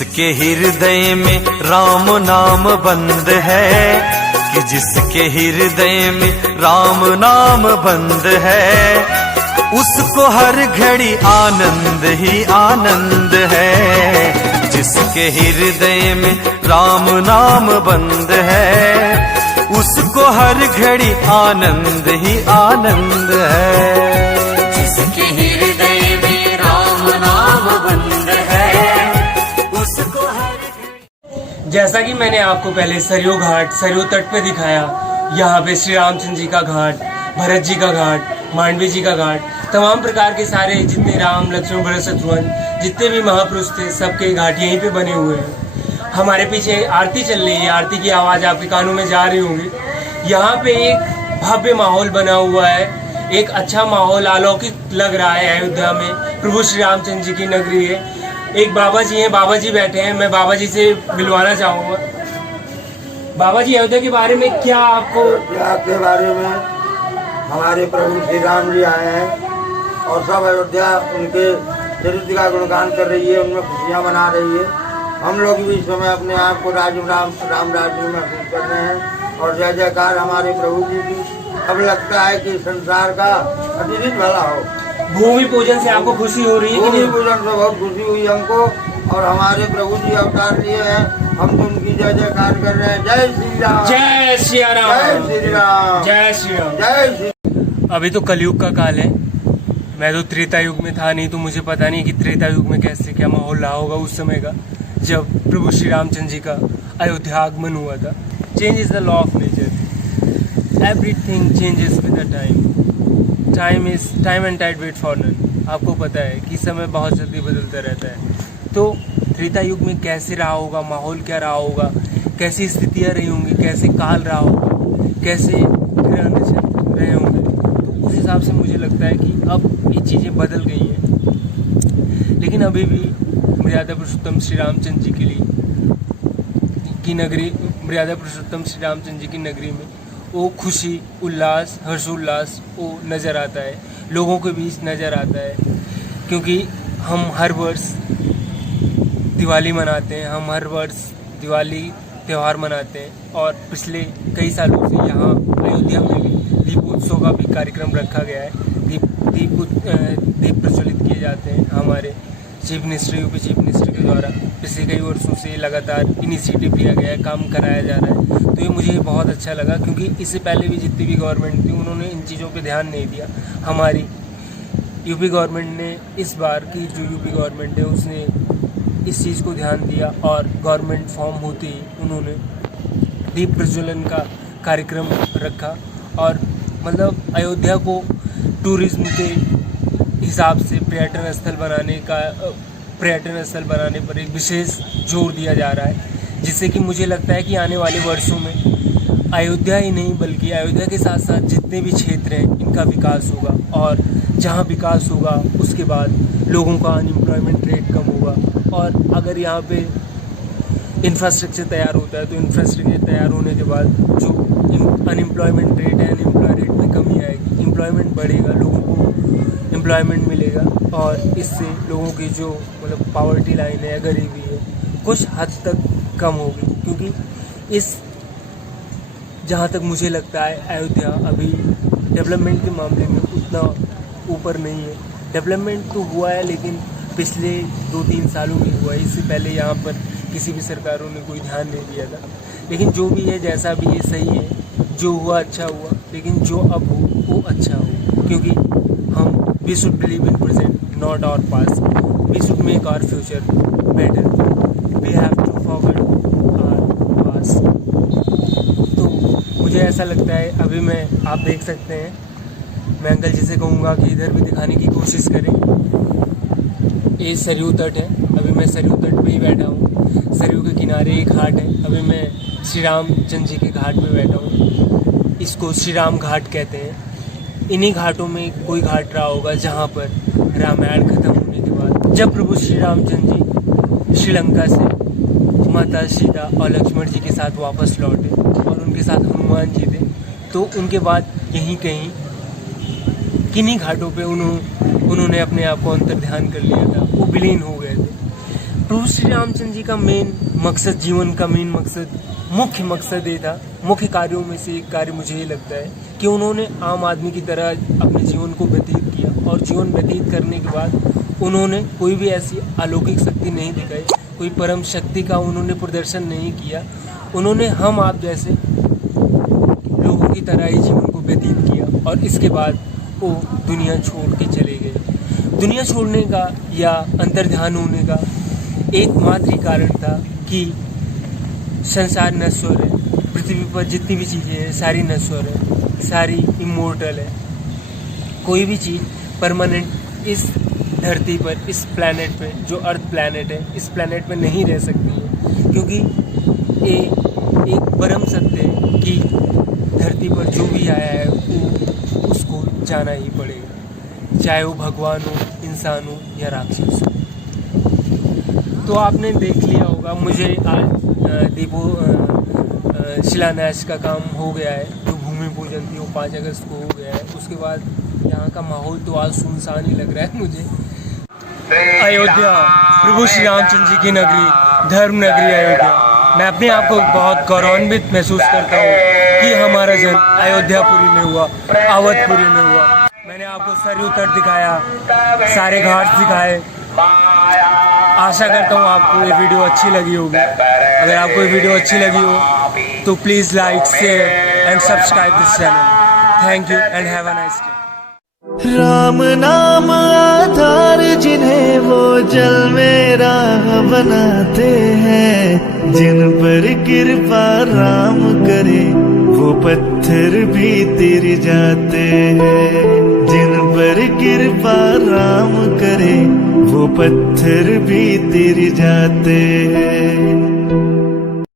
जिसके हृदय में राम नाम बंद है, कि जिसके हृदय में राम नाम बंद है, उसको हर घड़ी आनंद ही आनंद है। जिसके हृदय में राम नाम बंद है, उसको हर घड़ी आनंद ही आनंद है। जिसके हृदय में राम नाम बंद है, उसको हर घड़ी। जैसा कि मैंने आपको पहले सरयू घाट, सरयू तट पे दिखाया, यहाँ पे श्री रामचंद्र जी का घाट, भरत जी का घाट, मांडवी जी का घाट, तमाम प्रकार के सारे जितने राम लक्ष्मण भरत शत्रुघ्न जितने भी महापुरुष थे सबके घाट यहीं पे बने हुए हैं। हमारे पीछे आरती चल रही है, आरती की आवाज़ आपके कानों में जा रही होंगी। यहाँ पे एक भव्य माहौल बना हुआ है, एक अच्छा माहौल अलौकिक लग रहा है। अयोध्या में प्रभु श्री रामचंद्र जी की नगरी है। एक बाबा जी हैं, बाबा जी बैठे हैं, मैं बाबा जी से मिलवाना चाहूँगा। बाबा जी, अयोध्या के बारे में क्या आपको? अयोध्या के बारे में हमारे प्रभु श्री राम जी आए हैं और सब अयोध्या उनके चरित्र का गुणगान कर रही है, उनमें खुशियाँ मना रही है। हम लोग भी इस समय अपने आप को राम राज्य में महसूस कर रहे हैं और जय जयकार हमारे प्रभु जी की। अब लगता है कि संसार का अतिरिक्त भला हो। भूमि पूजन से आपको खुशी हो रही है? भूमि पूजन से बहुत खुशी हुई हमको और हमारे प्रभु जी अवतार लिए हैं, हम तो उनकी जय जयकार कर रहे हैं। जय श्री राम, जय श्री राम, जय श्री राम, जय श्री राम, जय श्री। अभी तो कलयुग का काल है। मैं तो त्रेता युग में था नहीं, तो मुझे पता नहीं कि त्रेता युग में कैसे क्या माहौल रहा होगा उस समय का, जब प्रभु श्री रामचंद्र जी का अयोध्या आगमन हुआ था। Change is the law of nature, everything changes with the time. Time and tide wait for none. आपको पता है कि समय बहुत जल्दी बदलता रहता है। तो त्रेता युग में कैसे रहा होगा, माहौल क्या रहा होगा, कैसी स्थितियाँ रही होंगी, कैसे काल रहा होगा, कैसे ग्रह नक्षत्र रहे होंगे, तो उस हिसाब से मुझे लगता है कि अब ये चीज़ें बदल गई हैं। लेकिन अभी भी मर्यादा पुरुषोत्तम श्री रामचंद्र जी के लिए की नगरी, मर्यादा पुरुषोत्तम श्री रामचंद्र जी की नगरी में वो खुशी, उल्लास, हर्षोल्लास वो नज़र आता है, लोगों के बीच नज़र आता है। क्योंकि हम हर वर्ष दिवाली मनाते हैं, हम हर वर्ष दिवाली त्यौहार मनाते हैं और पिछले कई सालों से यहाँ अयोध्या में भी दीपोत्सव का भी कार्यक्रम रखा गया है। दीप प्रज्वलित किए जाते हैं हमारे chief minister, UP chief minister के द्वारा पिछले कई वर्षों से लगातार इनिशिएटिव लिया गया है, काम कराया जा रहा है। तो ये मुझे बहुत अच्छा लगा, क्योंकि इससे पहले भी जितनी भी गवर्नमेंट थी उन्होंने इन चीज़ों पे ध्यान नहीं दिया। हमारी यूपी गवर्नमेंट ने, इस बार की जो यूपी गवर्नमेंट है उसने इस चीज़ को ध्यान दिया और गवर्नमेंट फॉर्म होते ही उन्होंने दीप प्रज्वलन का कार्यक्रम रखा और मतलब अयोध्या को टूरिज्म के हिसाब से पर्यटन स्थल बनाने पर एक विशेष जोर दिया जा रहा है, जिससे कि मुझे लगता है कि आने वाले वर्षों में अयोध्या ही नहीं बल्कि अयोध्या के साथ साथ जितने भी क्षेत्र हैं इनका विकास होगा और जहां विकास होगा उसके बाद लोगों का अनएम्प्लॉयमेंट रेट कम होगा। और अगर यहाँ पे इंफ्रास्ट्रक्चर तैयार होता है तो इंफ्रास्ट्रक्चर तैयार होने के बाद जो अनएम्प्लॉयमेंट रेट है, अनएम्प्लॉय रेट में कमी आएगी, एम्प्लॉयमेंट बढ़ेगा, लोगों को एम्प्लॉयमेंट मिलेगा और इससे लोगों की जो मतलब पॉवर्टी लाइन है, गरीबी है, कुछ हद तक कम होगी। क्योंकि इस जहाँ तक मुझे लगता है अयोध्या अभी डेवलपमेंट के मामले में उतना ऊपर नहीं है। डेवलपमेंट तो हुआ है लेकिन पिछले 2-3 सालों में हुआ है, इससे पहले यहाँ पर किसी भी सरकारों ने कोई ध्यान नहीं दिया था। लेकिन जो भी है, जैसा भी ये सही है, जो हुआ अच्छा हुआ, लेकिन जो अब हो वो अच्छा हो। क्योंकि हम we should believe in present not our past, we should make our future better, we have to forward our past. तो मुझे ऐसा लगता है, अभी मैं, आप देख सकते हैं, मैं अंकल जी से कहूँगा कि इधर भी दिखाने की कोशिश करें। ये सरयू तट है, अभी मैं सरयू तट पे ही बैठा हूँ। सरयू के किनारे एक घाट है, अभी मैं श्री रामचंद्र जी के घाट पे बैठा हूँ। इसको श्री राम घाट कहते हैं। इन्हीं घाटों में कोई घाट रहा होगा जहाँ पर रामायण खत्म होने के बाद जब प्रभु श्री रामचंद्र जी श्रीलंका से माता सीता और लक्ष्मण जी के साथ वापस लौटे और उनके साथ हनुमान जी थे, तो उनके बाद यहीं कहीं किन्हीं घाटों पे उन्होंने अपने आप को अंतर ध्यान कर लिया था, वो विलीन हो गए थे। प्रभु श्री रामचंद्र जी का मेन मकसद, जीवन का मेन मकसद, मुख्य मकसद ये था, मुख्य कार्यों में से एक कार्य मुझे ये लगता है कि उन्होंने आम आदमी की तरह अपने जीवन को व्यतीत किया, और जीवन व्यतीत करने के बाद उन्होंने कोई भी ऐसी अलौकिक शक्ति नहीं दिखाई, कोई परम शक्ति का उन्होंने प्रदर्शन नहीं किया। उन्होंने हम आप जैसे लोगों की तरह ही जीवन को व्यतीत किया, और इसके बाद वो दुनिया छोड़ के चले गए। दुनिया छोड़ने का या अंतर्ध्यान होने का एकमात्र ही कारण था कि संसार नश्वर है, पृथ्वी पर जितनी भी चीज़ें हैं सारी नश्वर है, सारी इमोर्टल है। कोई भी चीज़ परमानेंट इस धरती पर, इस प्लैनेट पे, जो अर्थ प्लैनेट है, इस प्लैनेट पे नहीं रह सकती है, क्योंकि ये एक परम सत्य है कि धरती पर जो भी आया है वो उसको जाना ही पड़ेगा, चाहे वो भगवान हो, इंसान हो या राक्षस हो। तो आपने देख लिया होगा, मुझे आज शिलान्यास का काम हो गया है, जो भूमि पूजन थी वो 5 अगस्त को हो गया है। उसके बाद यहाँ का माहौल तो आज सुनसान ही लग रहा है मुझे। अयोध्या, प्रभु श्री रामचंद्र जी की नगरी, धर्म नगरी अयोध्या। मैं अपने आप को बहुत गौरवान्वित महसूस करता हूँ कि हमारा जन्म अयोध्यापुरी में हुआ, अवधपुरी में हुआ। मैंने आपको सरयू तट दिखाया, सारे घाट दिखाए। आशा करता हूँ आपको ये वीडियो अच्छी लगी होगी। अगर आपको ये वीडियो अच्छी लगी हो तो please like, share and subscribe this channel. Thank you and have a nice day. Ram नाम आधार जिन्हें वो जल में राह बनाते हैं, जिन पर कृपा राम करे वो पत्थर भी तिर जाते हैं, जिन पर कृपा राम करे वो पत्थर भी तिर जाते हैं।